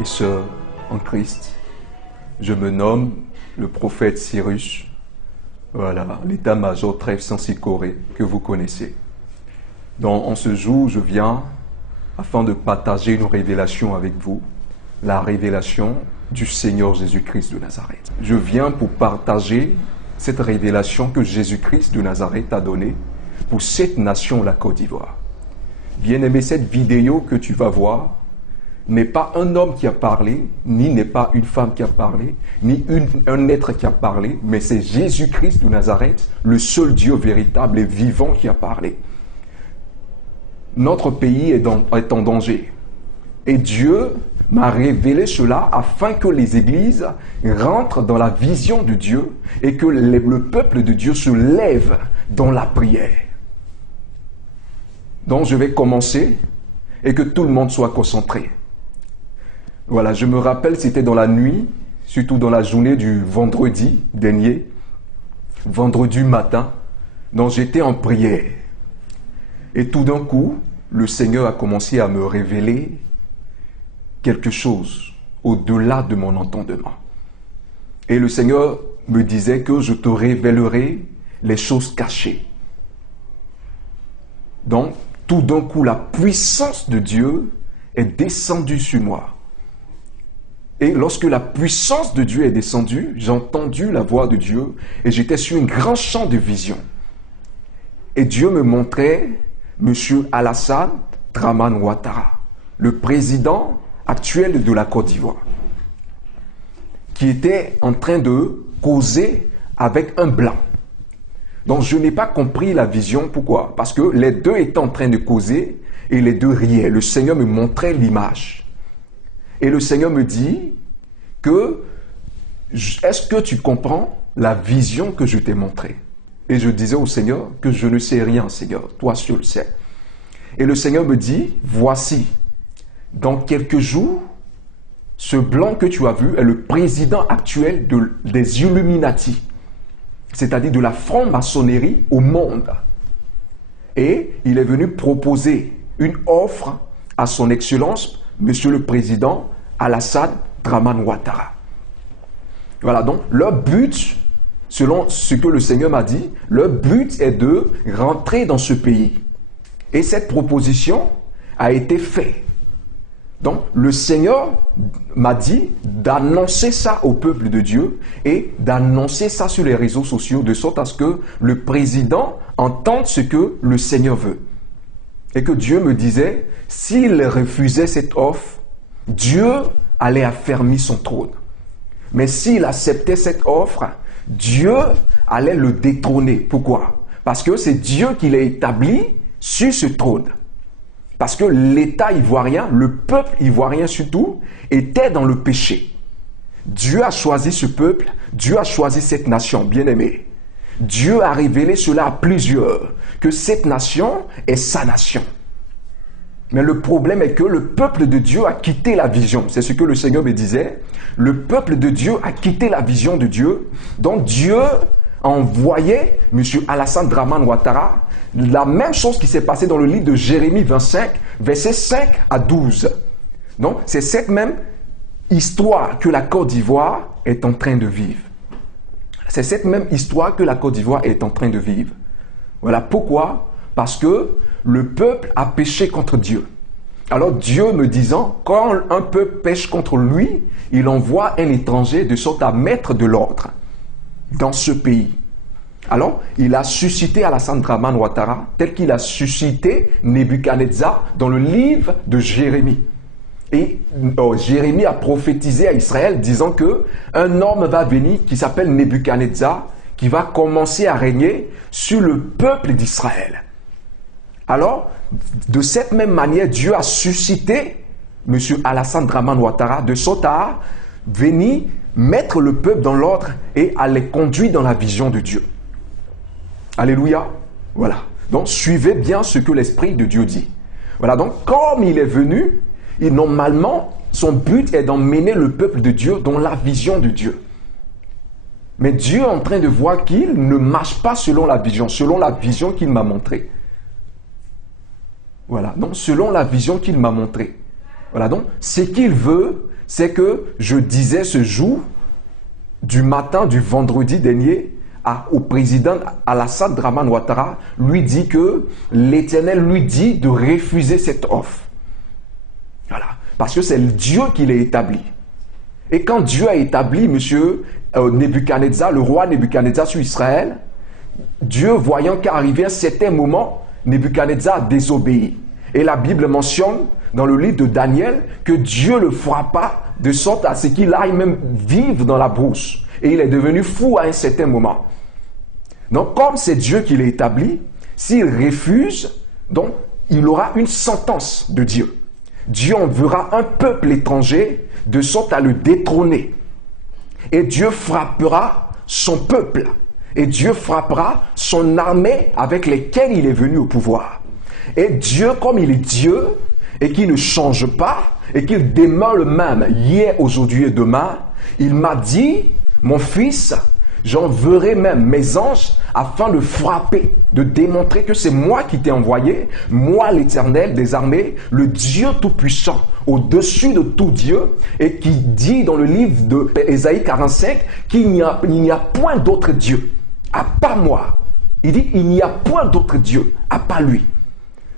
et sœurs en Christ. Je me nomme le prophète Cyrus, voilà, l'état-major Trèves Sensicoré que vous connaissez. Donc en ce jour, je viens afin de partager une révélation avec vous, la révélation du Seigneur Jésus-Christ de Nazareth. Je viens pour partager cette révélation que Jésus-Christ de Nazareth a donnée pour cette nation, la Côte d'Ivoire. Bien-aimé, cette vidéo que tu vas voir n'est pas un homme qui a parlé, ni n'est pas une femme qui a parlé, ni un être qui a parlé, mais c'est Jésus-Christ de Nazareth, le seul Dieu véritable et vivant qui a parlé. Notre pays est en danger. Et Dieu m'a révélé cela afin que les églises rentrent dans la vision de Dieu et que le peuple de Dieu se lève dans la prière. Donc je vais commencer et que tout le monde soit concentré. Voilà, je me rappelle, c'était dans la nuit, surtout dans la journée du vendredi dernier, vendredi matin, donc j'étais en prière. Et tout d'un coup, le Seigneur a commencé à me révéler quelque chose au-delà de mon entendement. Et le Seigneur me disait que je te révélerai les choses cachées. Donc, tout d'un coup, la puissance de Dieu est descendue sur moi. Et lorsque la puissance de Dieu est descendue, j'ai entendu la voix de Dieu et j'étais sur un grand champ de vision. Et Dieu me montrait M. Alassane Dramane Ouattara, le président actuel de la Côte d'Ivoire, qui était en train de causer avec un blanc. Donc je n'ai pas compris la vision. Pourquoi? Parce que les deux étaient en train de causer et les deux riaient. Le Seigneur me montrait l'image. Et le Seigneur me dit que est-ce que tu comprends la vision que je t'ai montrée? Et je disais au Seigneur que je ne sais rien, Seigneur, toi seul sais. Et le Seigneur me dit, voici, dans quelques jours, ce blanc que tu as vu est le président actuel des Illuminati, c'est-à-dire de la franc-maçonnerie au monde. Et il est venu proposer une offre à son Excellence, Monsieur le Président Alassane Dramane Ouattara. Voilà, donc leur but, selon ce que le Seigneur m'a dit, leur but est de rentrer dans ce pays. Et cette proposition a été faite. Donc le Seigneur m'a dit d'annoncer ça au peuple de Dieu et d'annoncer ça sur les réseaux sociaux de sorte à ce que le président entende ce que le Seigneur veut. Et que Dieu me disait, s'il refusait cette offre, Dieu allait affermir son trône. Mais s'il acceptait cette offre, Dieu allait le détrôner. Pourquoi? Parce que c'est Dieu qui l'a établi sur ce trône. Parce que l'État ivoirien, le peuple ivoirien surtout, était dans le péché. Dieu a choisi ce peuple, Dieu a choisi cette nation, bien-aimée. Dieu a révélé cela à plusieurs, que cette nation est sa nation. Mais le problème est que le peuple de Dieu a quitté la vision. C'est ce que le Seigneur me disait. Le peuple de Dieu a quitté la vision de Dieu. Donc Dieu a envoyé M. Alassane Dramane Ouattara. La même chose qui s'est passée dans le livre de Jérémie 25, versets 5 à 12. Donc c'est cette même histoire que la Côte d'Ivoire est en train de vivre. C'est cette même histoire que la Côte d'Ivoire est en train de vivre. Voilà pourquoi. Parce que le peuple a péché contre Dieu. Alors Dieu me disant, quand un peuple pêche contre lui, il envoie un étranger de sorte à mettre de l'ordre dans ce pays. Alors, il a suscité Alassane Dramane Ouattara tel qu'il a suscité Nebuchadnezzar dans le livre de Jérémie. Et Jérémie a prophétisé à Israël disant que un homme va venir qui s'appelle Nebuchadnezzar, qui va commencer à régner sur le peuple d'Israël. Alors, de cette même manière, Dieu a suscité M. Alassane Dramane Ouattara de sorte à venir mettre le peuple dans l'ordre et à les conduire dans la vision de Dieu. Alléluia. Voilà. Donc, suivez bien ce que l'Esprit de Dieu dit. Voilà. Donc, comme il est venu, normalement, son but est d'emmener le peuple de Dieu dans la vision de Dieu. Mais Dieu est en train de voir qu'il ne marche pas selon la vision qu'il m'a montrée. Voilà, donc selon la vision qu'il m'a montrée. Voilà, donc ce qu'il veut, c'est que je disais ce jour, du matin du vendredi dernier, au président Alassane Dramane Ouattara, lui dit que l'Éternel lui dit de refuser cette offre. Voilà. Parce que c'est Dieu qui l'a établi. Et quand Dieu a établi Nebuchadnezzar, le roi Nebuchadnezzar sur Israël, Dieu, voyant qu'arrivait un certain moment, Nebuchadnezzar a désobéi. Et la Bible mentionne dans le livre de Daniel que Dieu le frappa de sorte à ce qu'il aille même vivre dans la brousse. Et il est devenu fou à un certain moment. Donc, comme c'est Dieu qui l'a établi, s'il refuse, donc, il aura une sentence de Dieu. Dieu enverra un peuple étranger de sorte à le détrôner. Et Dieu frappera son peuple. Et Dieu frappera son armée avec lesquelles il est venu au pouvoir. Et Dieu, comme il est Dieu, et qu'il ne change pas, et qu'il demeure le même hier, aujourd'hui et demain, il m'a dit, mon fils, j'enverrai même mes anges afin de frapper, de démontrer que c'est moi qui t'ai envoyé, moi l'Éternel des armées, le Dieu tout-puissant, au-dessus de tout Dieu, et qui dit dans le livre d'Ésaïe 45 qu'il n'y a point d'autre Dieu, à part moi. Il dit, il n'y a point d'autre Dieu, à part lui.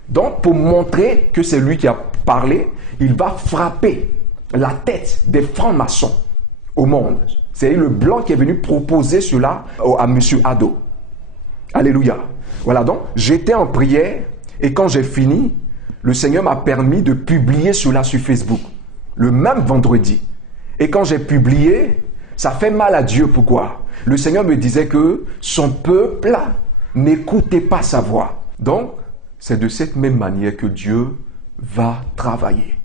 Donc, pour montrer que c'est lui qui a parlé, il va frapper la tête des francs-maçons au monde. C'est le blanc qui est venu proposer cela à M. Ado. Alléluia. Voilà, donc j'étais en prière et quand j'ai fini, le Seigneur m'a permis de publier cela sur Facebook, le même vendredi. Et quand j'ai publié, ça fait mal à Dieu. Pourquoi? Le Seigneur me disait que son peuple n'écoutait pas sa voix. Donc, c'est de cette même manière que Dieu va travailler.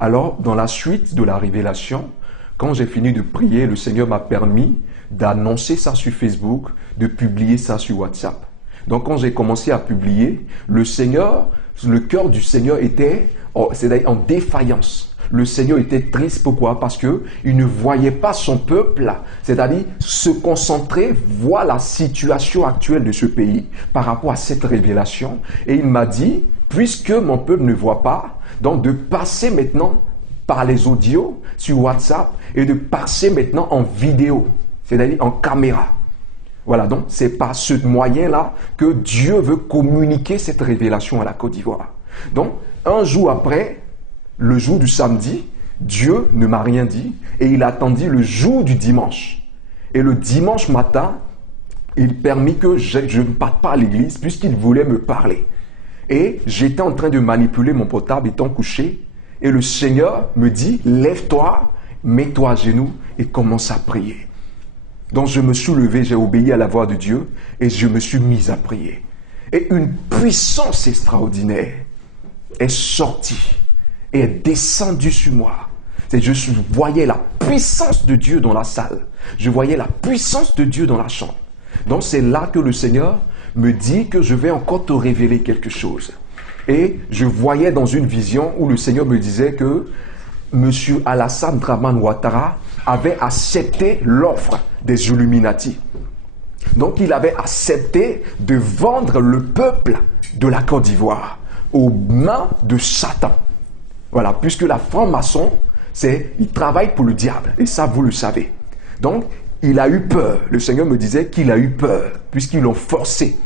Alors, dans la suite de la révélation, quand j'ai fini de prier, le Seigneur m'a permis d'annoncer ça sur Facebook, de publier ça sur WhatsApp. Donc, quand j'ai commencé à publier, le cœur du Seigneur était en défaillance. Le Seigneur était triste. Pourquoi? Parce qu'il ne voyait pas son peuple, c'est-à-dire se concentrer, voir la situation actuelle de ce pays par rapport à cette révélation. Et il m'a dit, puisque mon peuple ne voit pas, donc de passer maintenant par les audios sur WhatsApp et de passer maintenant en vidéo, c'est-à-dire en caméra. Voilà, donc c'est par ce moyen-là que Dieu veut communiquer cette révélation à la Côte d'Ivoire. Donc, un jour après, le jour du samedi, Dieu ne m'a rien dit et il attendit le jour du dimanche. Et le dimanche matin, il permit que je ne parte pas à l'église puisqu'il voulait me parler. Et j'étais en train de manipuler mon portable étant couché. Et le Seigneur me dit, lève-toi, mets-toi à genoux et commence à prier. Donc je me suis levé, j'ai obéi à la voix de Dieu et je me suis mis à prier. Et une puissance extraordinaire est sortie et est descendue sur moi. Je voyais la puissance de Dieu dans la salle. Je voyais la puissance de Dieu dans la chambre. Donc c'est là que le Seigneur me dit que je vais encore te révéler quelque chose. Et je voyais dans une vision où le Seigneur me disait que M. Alassane Dramane Ouattara avait accepté l'offre des Illuminati. Donc il avait accepté de vendre le peuple de la Côte d'Ivoire aux mains de Satan. Voilà, puisque la franc-maçon, il travaille pour le diable. Et ça, vous le savez. Donc, il a eu peur. Le Seigneur me disait qu'il a eu peur, puisqu'ils l'ont forcé.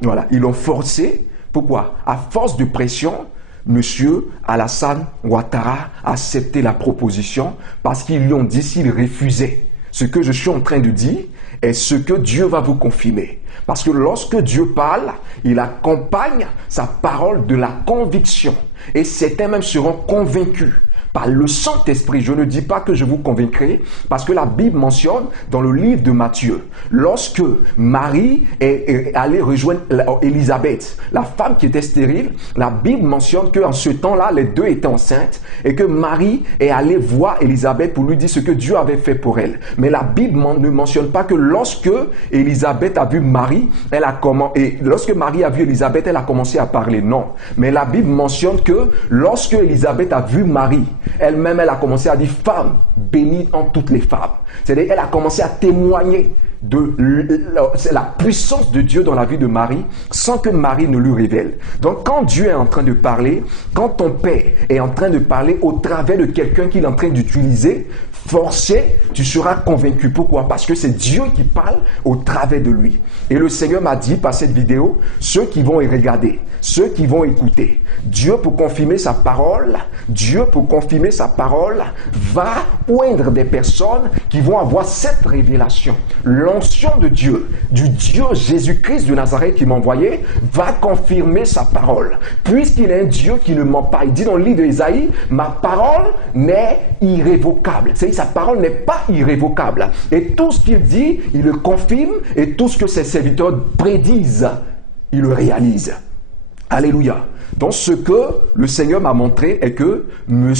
Voilà, ils l'ont forcé. Pourquoi? À force de pression, M. Alassane Ouattara a accepté la proposition parce qu'ils lui ont dit s'il refusait. Ce que je suis en train de dire est ce que Dieu va vous confirmer. Parce que lorsque Dieu parle, il accompagne sa parole de la conviction. Et certains même seront convaincus par le Saint-Esprit. Je ne dis pas que je vous convaincrai, parce que la Bible mentionne dans le livre de Matthieu, lorsque Marie est allée rejoindre Élisabeth, la femme qui était stérile, la Bible mentionne qu'en ce temps-là, les deux étaient enceintes et que Marie est allée voir Élisabeth pour lui dire ce que Dieu avait fait pour elle. Mais la Bible ne mentionne pas que lorsque Élisabeth a vu Marie, lorsque Marie a vu Élisabeth, elle a commencé à parler. Non. Mais la Bible mentionne que lorsque Élisabeth a vu Marie, elle-même, elle a commencé à dire « femme, bénie en toutes les femmes ». C'est-à-dire, elle a commencé à témoigner c'est la puissance de Dieu dans la vie de Marie sans que Marie ne lui révèle. Donc quand Dieu est en train de parler, quand ton Père est en train de parler au travers de quelqu'un qu'il est en train d'utiliser, forcé, tu seras convaincu. Pourquoi? Parce que c'est Dieu qui parle au travers de lui. Et le Seigneur m'a dit par cette vidéo, ceux qui vont y regarder, ceux qui vont écouter, Dieu pour confirmer sa parole, va oindre des personnes qui vont avoir cette révélation. L'onction de Dieu, du Dieu Jésus-Christ de Nazareth qui m'a envoyé, va confirmer sa parole. Puisqu'il est un Dieu qui ne ment pas. Il dit dans le livre d'Ésaïe, ma parole n'est irrévocable. C'est-à-dire sa parole n'est pas irrévocable. Et tout ce qu'il dit, il le confirme, et tout ce que ses serviteurs prédisent, il le réalise. Alléluia. Donc ce que le Seigneur m'a montré est que M.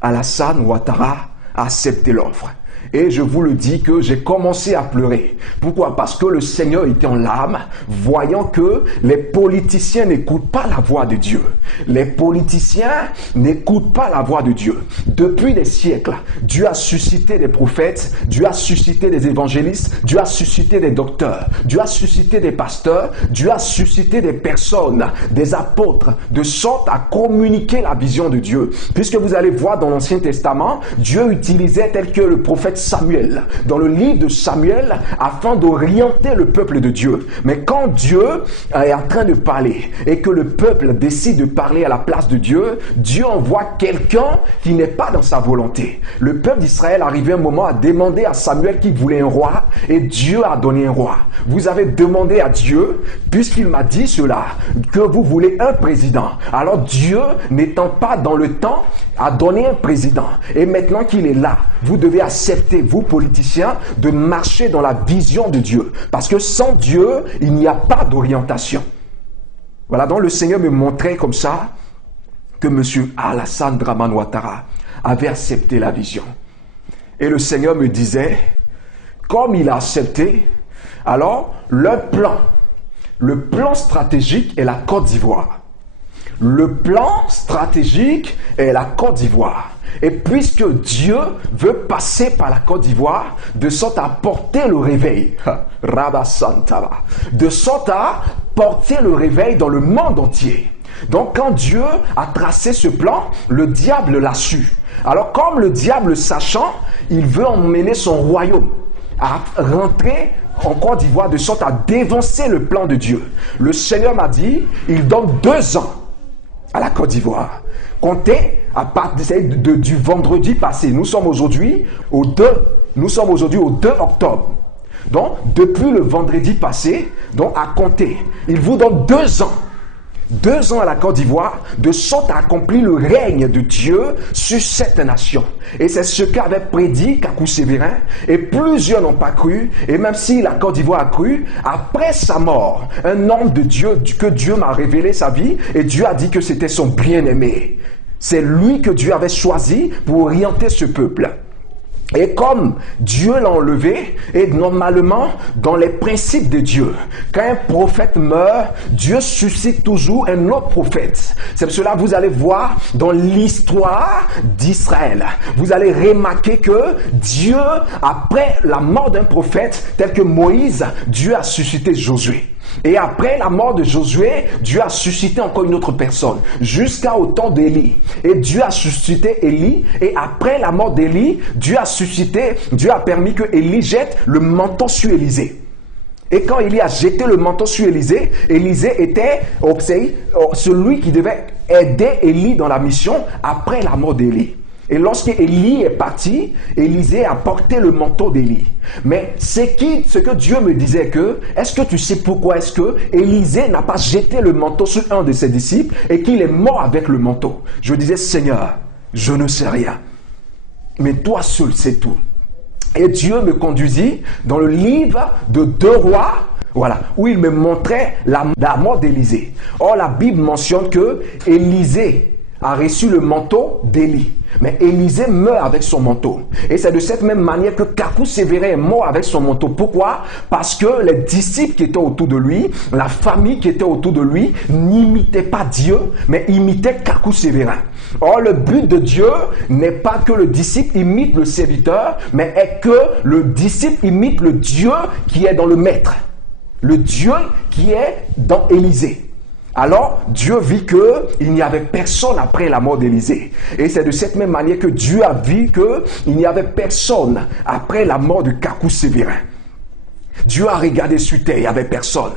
Alassane Ouattara a accepté l'offre. Et je vous le dis que j'ai commencé à pleurer. Pourquoi? Parce que le Seigneur était en larmes, voyant que les politiciens n'écoutent pas la voix de Dieu. Les politiciens n'écoutent pas la voix de Dieu. Depuis des siècles, Dieu a suscité des prophètes, Dieu a suscité des évangélistes, Dieu a suscité des docteurs, Dieu a suscité des pasteurs, Dieu a suscité des personnes, des apôtres, de sorte à communiquer la vision de Dieu. Puisque vous allez voir dans l'Ancien Testament, Dieu utilisait tel que le prophète Samuel, dans le livre de Samuel, afin d'orienter le peuple de Dieu. Mais quand Dieu est en train de parler et que le peuple décide de parler à la place de Dieu, Dieu envoie quelqu'un qui n'est pas dans sa volonté. Le peuple d'Israël arrivait un moment à demander à Samuel qu'il voulait un roi et Dieu a donné un roi. Vous avez demandé à Dieu, puisqu'il m'a dit cela, que vous voulez un président. Alors Dieu, n'étant pas dans le temps, a donné un président. Et maintenant qu'il est là, vous devez accepter, vous politiciens, de marcher dans la vision de Dieu. Parce que sans Dieu, il n'y a pas d'orientation. Voilà, donc le Seigneur me montrait comme ça que M. Alassane Dramane Ouattara avait accepté la vision. Et le Seigneur me disait, comme il a accepté, alors le plan stratégique est la Côte d'Ivoire. Le plan stratégique est la Côte d'Ivoire. Et puisque Dieu veut passer par la Côte d'Ivoire, de sorte à porter le réveil, de sorte à porter le réveil dans le monde entier. Donc quand Dieu a tracé ce plan, le diable l'a su. Alors comme le diable sachant, il veut emmener son royaume à rentrer en Côte d'Ivoire de sorte à dévancer le plan de Dieu. Le Seigneur m'a dit, il donne 2 ans à la Côte d'Ivoire. Comptez à partir du vendredi passé. Nous sommes aujourd'hui au 2 octobre. Donc, depuis le vendredi passé, donc à compter, il vous donne 2 ans. 2 ans à la Côte d'Ivoire, de sorte à accomplir le règne de Dieu sur cette nation. Et c'est ce qu'avait prédit Kakou Sévérin, et plusieurs n'ont pas cru, et même si la Côte d'Ivoire a cru, après sa mort, un homme de Dieu, que Dieu m'a révélé sa vie, et Dieu a dit que c'était son bien-aimé. C'est lui que Dieu avait choisi pour orienter ce peuple. Et comme Dieu l'a enlevé, et normalement, dans les principes de Dieu, quand un prophète meurt, Dieu suscite toujours un autre prophète. C'est pour cela que vous allez voir dans l'histoire d'Israël, vous allez remarquer que Dieu, après la mort d'un prophète tel que Moïse, Dieu a suscité Josué. Et après la mort de Josué, Dieu a suscité encore une autre personne, jusqu'au temps d'Élie. Et Dieu a suscité Élie, et après la mort d'Élie, Dieu a permis que Élie jette le manteau sur Élisée. Et quand Élie a jeté le manteau sur Élisée, Élisée était celui qui devait aider Élie dans la mission après la mort d'Élie. Et lorsque Élie est parti, Élisée a porté le manteau d'Élie. Mais ce que Dieu me disait est-ce que tu sais pourquoi est-ce que Élisée n'a pas jeté le manteau sur un de ses disciples et qu'il est mort avec le manteau? Je disais, Seigneur, je ne sais rien. Mais toi seul sais tout. Et Dieu me conduisit dans le livre de 2 Rois, voilà, où il me montrait la mort d'Élisée. Or, la Bible mentionne que Élisée a reçu le manteau d'Élie. Mais Élisée meurt avec son manteau. Et c'est de cette même manière que Kakou Sévérin est mort avec son manteau. Pourquoi? Parce que les disciples qui étaient autour de lui, la famille qui était autour de lui, n'imitaient pas Dieu, mais imitaient Kakou Sévérin. Or, le but de Dieu n'est pas que le disciple imite le serviteur, mais est que le disciple imite le Dieu qui est dans le maître. Le Dieu qui est dans Élisée. Alors, Dieu vit qu'il n'y avait personne après la mort d'Élisée. Et c'est de cette même manière que Dieu a vu qu'il n'y avait personne après la mort de Kakou Sévérin. Dieu a regardé sur terre, il n'y avait personne.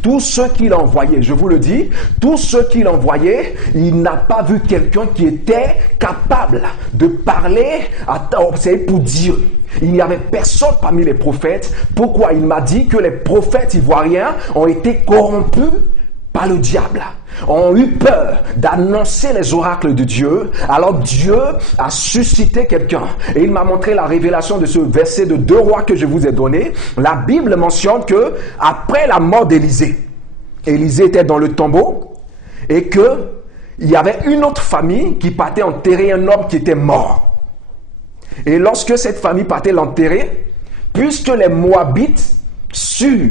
Tous ceux qu'il a envoyés, je vous le dis, tous ceux qu'il a envoyés, il n'a pas vu quelqu'un qui était capable de parler pour Dieu. Il n'y avait personne parmi les prophètes. Pourquoi? Il m'a dit que les prophètes ivoiriens ont été corrompus par le diable, ont eu peur d'annoncer les oracles de Dieu. Alors Dieu a suscité quelqu'un. Et il m'a montré la révélation de ce verset de 2 Rois que je vous ai donné. La Bible mentionne que après la mort d'Élisée, Élisée était dans le tombeau et que il y avait une autre famille qui partait enterrer un homme qui était mort. Et lorsque cette famille partait l'enterrer, puisque les Moabites surent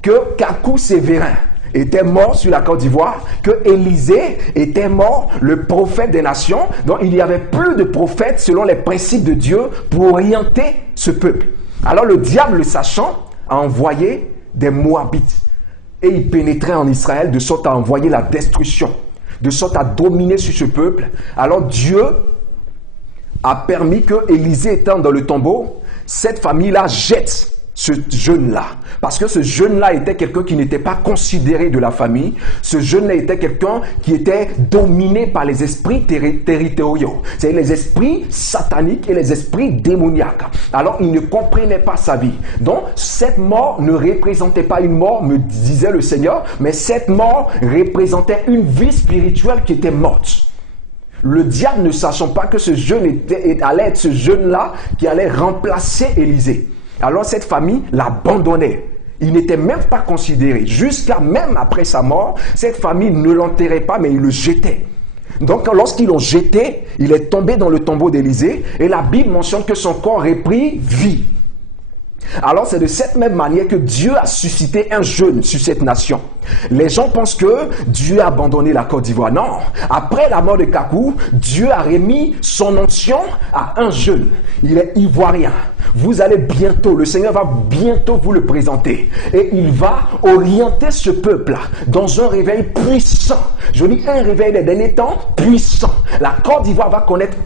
que Kakou Sévérin était mort sur la Côte d'Ivoire, que Élisée était mort, le prophète des nations, donc il n'y avait plus de prophète selon les principes de Dieu pour orienter ce peuple. Alors le diable, le sachant, a envoyé des Moabites et il pénétrait en Israël de sorte à envoyer la destruction, de sorte à dominer sur ce peuple. Alors Dieu a permis que Élisée étant dans le tombeau, cette famille-là jette ce jeune-là. Parce que ce jeune-là était quelqu'un qui n'était pas considéré de la famille. Ce jeune-là était quelqu'un qui était dominé par les esprits territoriaux. C'est les esprits sataniques et les esprits démoniaques. Alors, il ne comprenait pas sa vie. Donc, cette mort ne représentait pas une mort, me disait le Seigneur, mais cette mort représentait une vie spirituelle qui était morte. Le diable, ne sachant pas que ce jeune allait être ce jeune-là qui allait remplacer Élisée. Alors cette famille l'abandonnait. Il n'était même pas considéré. Jusqu'à même après sa mort, cette famille ne l'enterrait pas, mais il le jetait. Donc lorsqu'ils l'ont jeté, il est tombé dans le tombeau d'Élisée et la Bible mentionne que son corps reprit vie. Alors c'est de cette même manière que Dieu a suscité un jeune sur cette nation. Les gens pensent que Dieu a abandonné la Côte d'Ivoire. Non, après la mort de Kakou, Dieu a remis son onction à un jeune. Il est ivoirien. Vous allez bientôt, le Seigneur va bientôt vous le présenter. Et il va orienter ce peuple dans un réveil puissant. Je dis un réveil des derniers temps puissant. La Côte d'Ivoire va connaître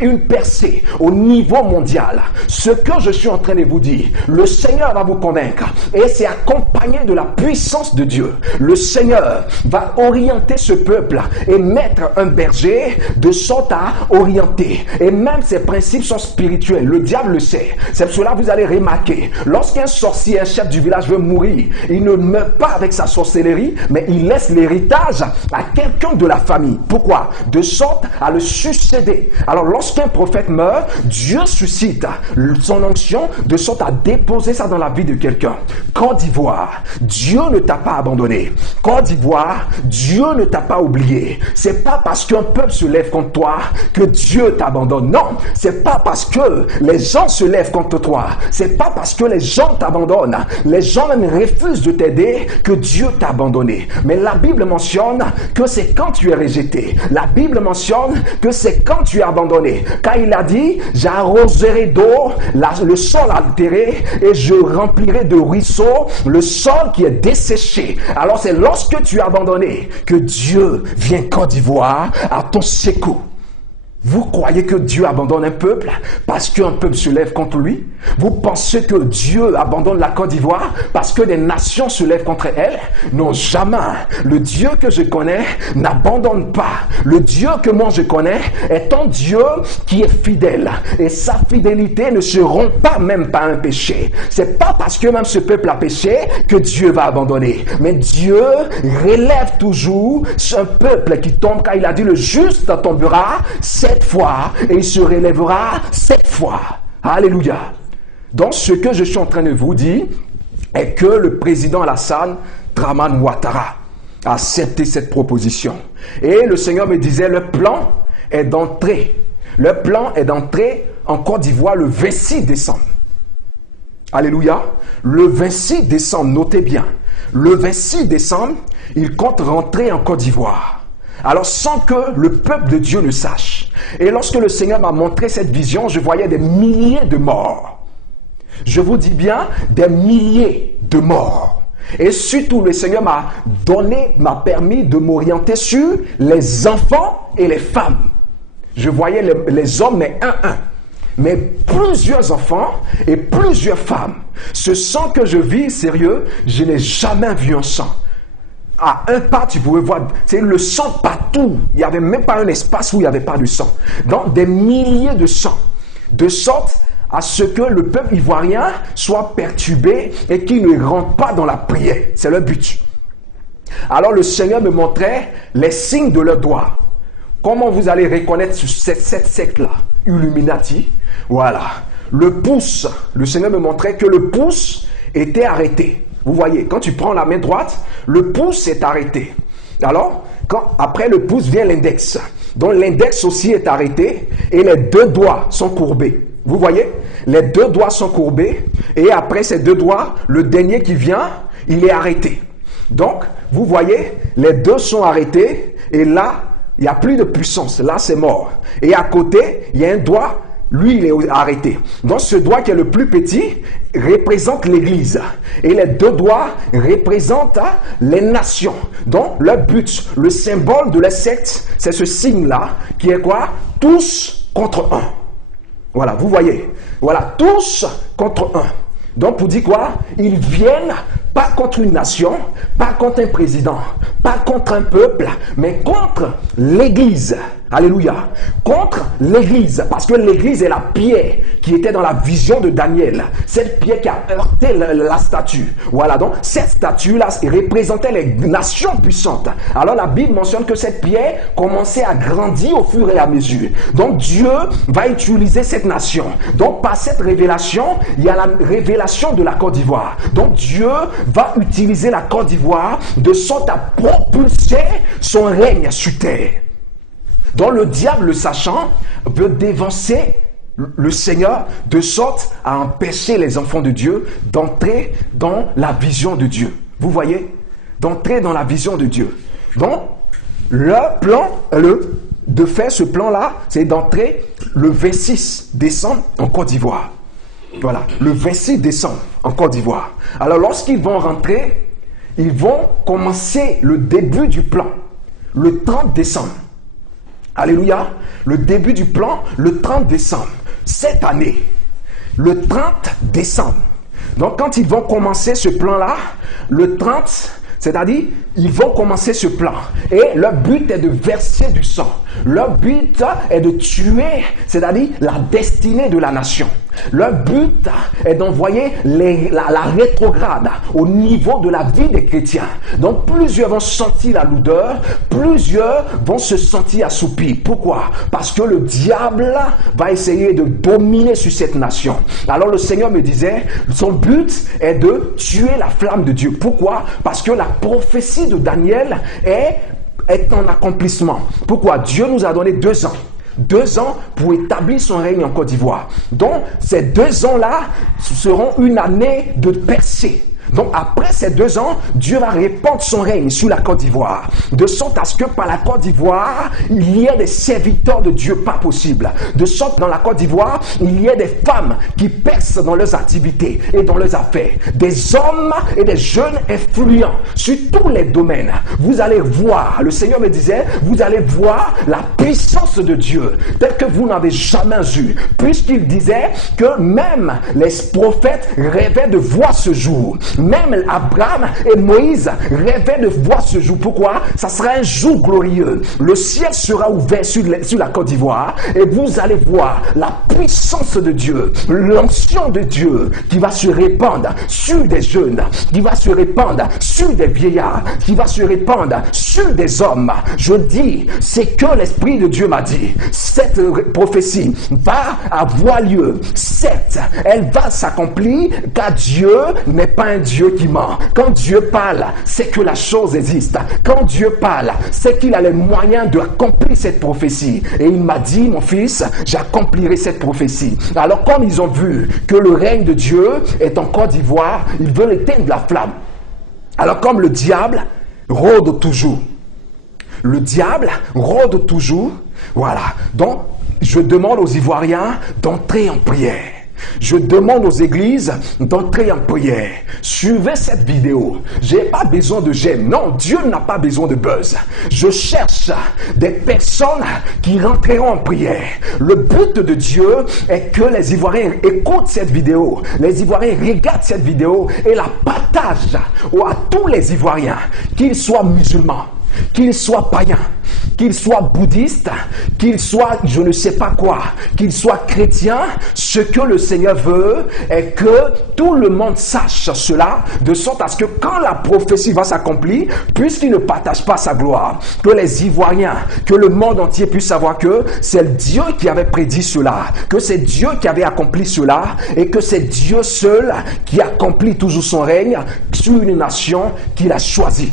une percée au niveau mondial. Ce que je suis en train de vous dire, le Seigneur va vous convaincre. Et c'est accompagné de la puissance de Dieu. Le Seigneur va orienter ce peuple et mettre un berger de sorte à orienter. Et même ces principes sont spirituels. Le diable le sait. C'est pour cela que vous allez remarquer, lorsqu'un sorcier, un chef du village veut mourir, il ne meurt pas avec sa sorcellerie, mais il laisse l'héritage à quelqu'un de la famille. Pourquoi? De sorte à le succéder. Alors lorsqu'un prophète meurt, Dieu suscite son onction de sorte à déposer ça dans la vie de quelqu'un. Côte d'Ivoire, Dieu ne t'a pas abandonné. Côte d'Ivoire, Dieu ne t'a pas oublié. C'est pas parce qu'un peuple se lève contre toi que Dieu t'abandonne. Non, c'est pas parce que les gens se lèvent contre toi. C'est pas parce que les gens t'abandonnent, les gens même refusent de t'aider que Dieu t'a abandonné. Mais la Bible mentionne que c'est quand tu es rejeté. La Bible mentionne que c'est quand tu es abandonné. Car il a dit, j'arroserai d'eau le sol altéré et je remplirai de ruisseaux le sol qui est desséché. Alors c'est lorsque tu es abandonné que Dieu vient Côte d'Ivoire à ton secours. Vous croyez que Dieu abandonne un peuple parce qu'un peuple se lève contre lui? Vous pensez que Dieu abandonne la Côte d'Ivoire parce que des nations se lèvent contre elle? Non, jamais. Le Dieu que je connais n'abandonne pas. Le Dieu que moi je connais est un Dieu qui est fidèle. Et sa fidélité ne se rompt pas même par un péché. C'est pas parce que même ce peuple a péché que Dieu va abandonner. Mais Dieu relève toujours un peuple qui tombe, car il a dit le juste tombera 7 fois et il se relèvera 7 fois. Alléluia. Donc ce que je suis en train de vous dire est que le président Alassane Dramane Ouattara accepté cette proposition. Et le Seigneur me disait, le plan est d'entrer. Le plan est d'entrer en Côte d'Ivoire le 26 décembre. Alléluia. Le 26 décembre, notez bien. Le 26 décembre, il compte rentrer en Côte d'Ivoire. Alors sans que le peuple de Dieu ne sache. Et lorsque le Seigneur m'a montré cette vision, je voyais des milliers de morts. Je vous dis bien, des milliers de morts. Et surtout, le Seigneur m'a permis de m'orienter sur les enfants et les femmes. Je voyais les hommes, mais un. Mais plusieurs enfants et plusieurs femmes. Ce sang que je vis, sérieux, je n'ai jamais vu un sang. À un pas, tu pouvais voir, c'est le sang partout. Il n'y avait même pas un espace où il n'y avait pas de sang. Donc, des milliers de sang. De sorte à ce que le peuple ivoirien soit perturbé et qu'il ne rentre pas dans la prière. C'est le but. Alors, le Seigneur me montrait les signes de leurs doigts. Comment vous allez reconnaître cette secte-là? Illuminati. Voilà. Le pouce. Le Seigneur me montrait que le pouce était arrêté. Vous voyez, quand tu prends la main droite, le pouce est arrêté. Alors, après le pouce vient l'index. Donc l'index aussi est arrêté et les deux doigts sont courbés. Vous voyez, les deux doigts sont courbés et après ces deux doigts, le dernier qui vient, il est arrêté. Donc, vous voyez, les deux sont arrêtés et là, il n'y a plus de puissance. Là, c'est mort. Et à côté, il y a un doigt. Lui, il est arrêté. Donc, ce doigt qui est le plus petit représente l'Église. Et les deux doigts représentent les nations. Donc, le but, le symbole de la secte, c'est ce signe-là, qui est quoi? Tous contre un. Voilà, vous voyez. Voilà, tous contre un. Donc, pour dire quoi? Ils viennent pas contre une nation, pas contre un président, pas contre un peuple, mais contre l'Église. Alléluia. Contre l'Église. Parce que l'Église est la pierre qui était dans la vision de Daniel. Cette pierre qui a heurté la statue. Voilà, donc cette statue-là représentait les nations puissantes. Alors la Bible mentionne que cette pierre commençait à grandir au fur et à mesure. Donc Dieu va utiliser cette nation. Donc par cette révélation, il y a la révélation de la Côte d'Ivoire. Donc Dieu va utiliser la Côte d'Ivoire de sorte à propulser son règne sur terre. Donc le diable, le sachant, veut dévancer le Seigneur de sorte à empêcher les enfants de Dieu d'entrer dans la vision de Dieu. Vous voyez? D'entrer dans la vision de Dieu. Donc, le plan, de faire ce plan-là, c'est d'entrer le 26 décembre en Côte d'Ivoire. Voilà, le 26 décembre en Côte d'Ivoire. Alors lorsqu'ils vont rentrer, ils vont commencer le début du plan, le 30 décembre. Alléluia. Le début du plan, le 30 décembre. Cette année, le 30 décembre. Donc, quand ils vont commencer ce plan-là, le 30, c'est-à-dire, ils vont commencer ce plan. Et leur but est de verser du sang. Leur but est de tuer, c'est-à-dire la destinée de la nation. Leur but est d'envoyer la rétrograde au niveau de la vie des chrétiens. Donc plusieurs vont sentir la lourdeur, plusieurs vont se sentir assoupis. Pourquoi? Parce que le diable va essayer de dominer sur cette nation. Alors le Seigneur me disait, son but est de tuer la flamme de Dieu. Pourquoi? Parce que la prophétie de Daniel est en accomplissement. Pourquoi? Dieu nous a donné 2 ans. 2 ans pour établir son règne en Côte d'Ivoire. Donc, ces 2 ans-là seront une année de percée. Donc, après ces 2 ans, Dieu va répandre son règne sur la Côte d'Ivoire. De sorte à ce que par la Côte d'Ivoire, il y ait des serviteurs de Dieu, pas possible. De sorte dans la Côte d'Ivoire, il y ait des femmes qui percent dans leurs activités et dans leurs affaires. Des hommes et des jeunes influents sur tous les domaines. Vous allez voir, le Seigneur me disait, vous allez voir la puissance de Dieu, telle que vous n'avez jamais eu. Puisqu'il disait que même les prophètes rêvaient de voir ce jour. Même Abraham et Moïse rêvaient de voir ce jour. Pourquoi? Ça sera un jour glorieux. Le ciel sera ouvert sur la Côte d'Ivoire et vous allez voir la puissance de Dieu, l'onction de Dieu qui va se répandre sur des jeunes, qui va se répandre sur des vieillards, qui va se répandre sur des hommes. Je dis, c'est que l'Esprit de Dieu m'a dit. Cette prophétie va avoir lieu. Certes, elle va s'accomplir car Dieu n'est pas un Dieu qui ment. Quand Dieu parle, c'est que la chose existe. Quand Dieu parle, c'est qu'il a les moyens d'accomplir cette prophétie. Et il m'a dit, mon fils, j'accomplirai cette prophétie. Alors comme ils ont vu que le règne de Dieu est en Côte d'Ivoire, ils veulent éteindre la flamme. Alors comme le diable rôde toujours. Le diable rôde toujours. Voilà. Donc, je demande aux Ivoiriens d'entrer en prière. Je demande aux églises d'entrer en prière. Suivez cette vidéo. Je n'ai pas besoin de j'aime. Non, Dieu n'a pas besoin de buzz. Je cherche des personnes qui rentreront en prière. Le but de Dieu est que les Ivoiriens écoutent cette vidéo. Les Ivoiriens regardent cette vidéo et la partagent à tous les Ivoiriens, qu'ils soient musulmans, qu'ils soient païens, qu'ils soient bouddhistes, qu'ils soient je ne sais pas quoi, qu'ils soient chrétiens. Ce que le Seigneur veut est que tout le monde sache cela, de sorte à ce que quand la prophétie va s'accomplir, puisqu'il ne partage pas sa gloire, que les Ivoiriens, que le monde entier puisse savoir que c'est Dieu qui avait prédit cela, que c'est Dieu qui avait accompli cela, et que c'est Dieu seul qui accomplit toujours son règne sur une nation qu'il a choisie.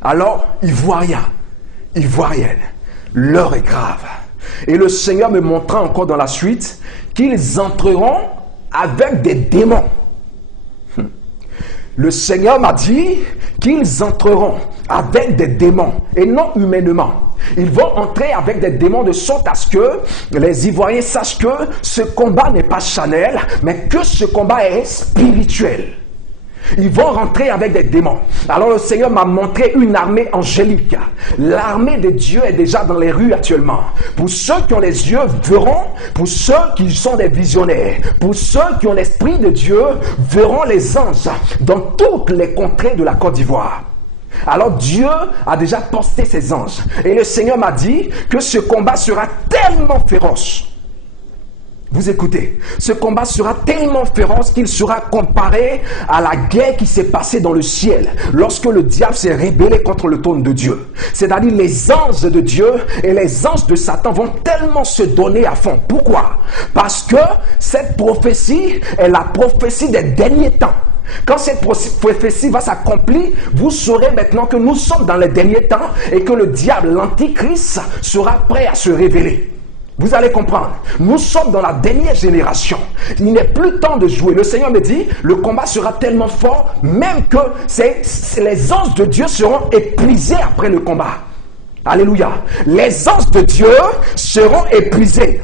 Alors, Ivoiriens, Ivoiriennes, l'heure est grave. Et le Seigneur me montra encore dans la suite qu'ils entreront avec des démons. Le Seigneur m'a dit qu'ils entreront avec des démons et non humainement. Ils vont entrer avec des démons de sorte à ce que les Ivoiriens sachent que ce combat n'est pas charnel, mais que ce combat est spirituel. Ils vont rentrer avec des démons. Alors le Seigneur m'a montré une armée angélique. L'armée de Dieu est déjà dans les rues actuellement. Pour ceux qui ont les yeux verront, pour ceux qui sont des visionnaires, pour ceux qui ont l'esprit de Dieu verront les anges dans toutes les contrées de la Côte d'Ivoire. Alors Dieu a déjà posté ses anges. Et le Seigneur m'a dit que ce combat sera tellement féroce. Vous écoutez, ce combat sera tellement féroce qu'il sera comparé à la guerre qui s'est passée dans le ciel lorsque le diable s'est rébellé contre le trône de Dieu. C'est-à-dire les anges de Dieu et les anges de Satan vont tellement se donner à fond. Pourquoi? Parce que cette prophétie est la prophétie des derniers temps. Quand cette prophétie va s'accomplir, vous saurez maintenant que nous sommes dans les derniers temps et que le diable, l'antichrist, sera prêt à se révéler. Vous allez comprendre. Nous sommes dans la dernière génération. Il n'est plus temps de jouer. Le Seigneur me dit, le combat sera tellement fort, même que les anges de Dieu seront épuisés après le combat. Alléluia. Les anges de Dieu seront épuisés.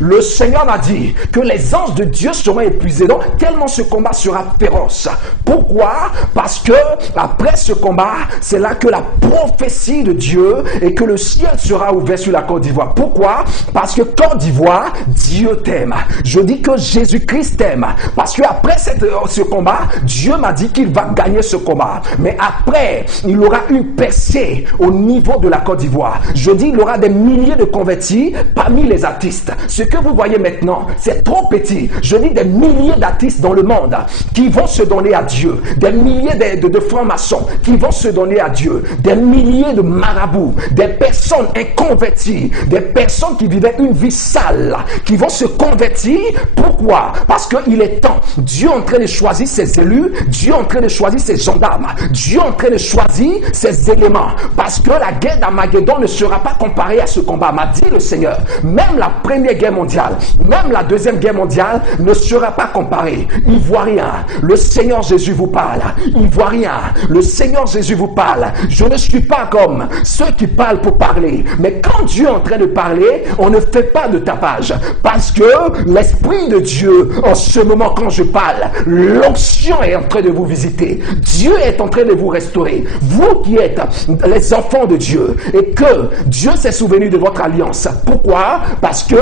Le Seigneur m'a dit que les anges de Dieu seront épuisés. Donc, tellement ce combat sera féroce. Pourquoi? Parce que après ce combat, c'est là que la prophétie de Dieu et que le ciel sera ouvert sur la Côte d'Ivoire. Pourquoi? Parce que Côte d'Ivoire, Dieu t'aime. Je dis que Jésus-Christ t'aime. Parce que après ce combat, Dieu m'a dit qu'il va gagner ce combat. Mais après, il aura une percée au niveau de la Côte d'Ivoire. Je dis, il y aura des milliers de convertis parmi les artistes. Ce que vous voyez maintenant, c'est trop petit. Je dis des milliers d'artistes dans le monde qui vont se donner à Dieu. Des milliers de francs-maçons qui vont se donner à Dieu. Des milliers de marabouts, des personnes inconverties, des personnes qui vivaient une vie sale, qui vont se convertir. Pourquoi? Parce qu'il est temps. Dieu est en train de choisir ses élus. Dieu est en train de choisir ses gendarmes. Dieu est en train de choisir ses éléments, parce que la guerre d'Armageddon ne sera pas comparée à ce combat, m'a dit le Seigneur. Même la première guerre mondiale, même la deuxième guerre mondiale ne sera pas comparée. Ivoirien, le Seigneur Jésus vous parle. Ivoirien, le Seigneur Jésus vous parle. Je ne suis pas comme ceux qui parlent pour parler, mais quand Dieu est en train de parler, on ne fait pas de tapage, parce que l'Esprit de Dieu, en ce moment quand je parle, l'onction est en train de vous visiter. Dieu est en train de vous restaurer. Vous qui êtes les enfants de Dieu et que Dieu s'est souvenu de votre alliance. Pourquoi? Parce que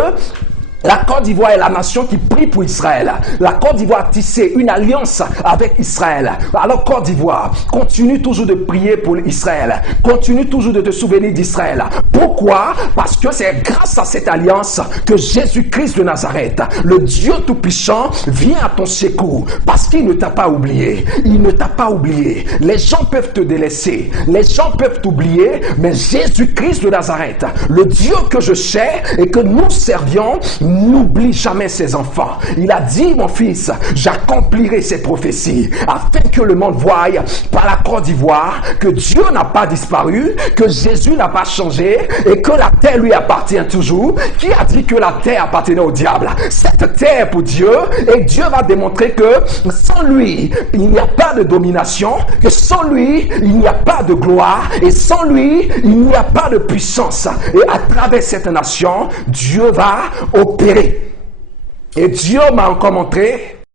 la Côte d'Ivoire est la nation qui prie pour Israël. La Côte d'Ivoire a tissé une alliance avec Israël. Alors Côte d'Ivoire, continue toujours de prier pour Israël. Continue toujours de te souvenir d'Israël. Pourquoi? Parce que c'est grâce à cette alliance que Jésus-Christ de Nazareth, le Dieu Tout-Puissant, vient à ton secours. Parce qu'il ne t'a pas oublié. Il ne t'a pas oublié. Les gens peuvent te délaisser. Les gens peuvent t'oublier. Mais Jésus-Christ de Nazareth, le Dieu que je sais et que nous servions, n'oublie jamais ses enfants. Il a dit, mon fils, j'accomplirai ces prophéties afin que le monde voie par la Côte d'Ivoire que Dieu n'a pas disparu, que Jésus n'a pas changé et que la terre lui appartient toujours. Qui a dit que la terre appartenait au diable? Cette terre est pour Dieu et Dieu va démontrer que sans lui, il n'y a pas de domination, que sans lui, il n'y a pas de gloire et sans lui, il n'y a pas de puissance. Et à travers cette nation, Dieu va opérer. Et Dieu m'a encore montré